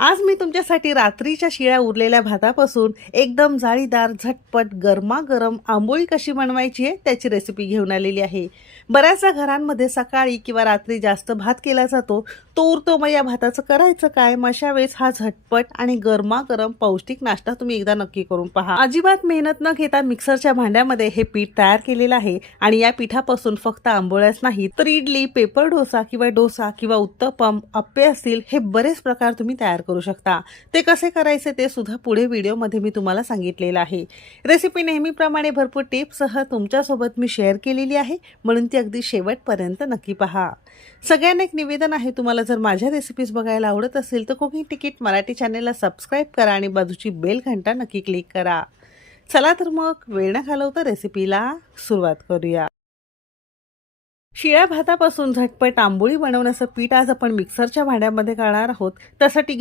आज मी तुमच्यासाठी रात्रीच्या शिळ्या उरलेल्या भातापासून एकदम जाळीदार झटपट गरमागरम आंबोळी कशी बनवायची आहे त्याची रेसिपी घेऊन आलेली आहे। बऱ्याचशा घरांमध्ये सकाळी किंवा रात्री जास्त भात केला जातो, तो उरतो, मग या भाताचं करायचं काय? मग अशा वेळेस हा झटपट आणि गरमागरम पौष्टिक नाश्ता तुम्ही एकदा नक्की करून पहा। अजिबात मेहनत न घेता मिक्सरच्या भांड्यामध्ये हे पीठ तयार केलेलं आहे आणि या पिठापासून फक्त आंबोळ्याच नाही तर इडली, पेपर डोसा किंवा उत्तपम, अप्पे असतील, हे बरेच प्रकार तुम्ही तयार करू शकता। ते कसे करायचे ते सुद्धा पुढे व्हिडिओमध्ये मी तुम्हाला सांगितलेलं आहे। रेसिपी नेहमीप्रमाणे भरपूर टिप्ससह तुमच्यासोबत मी शेअर केलेली आहे, म्हणून ती अगदी शेवटपर्यंत नक्की पहा। सगळ्यांना एक निवेदन आहे, तुम्हाला जर माझ्या रेसिपीज बघायला आवडत असेल तर कुकिंग तिकीट मराठी चॅनलला सबस्क्राईब करा आणि बाजूची बेल घंटा नक्की क्लिक करा। चला तर मग वेळ न घालवता रेसिपीला सुरुवात करूया। शिळ्या भातापासून झटपट आंबोळी बनवण्याचं पीठ आज आपण मिक्सरच्या भांड्यामध्ये काढणार आहोत। त्यासाठी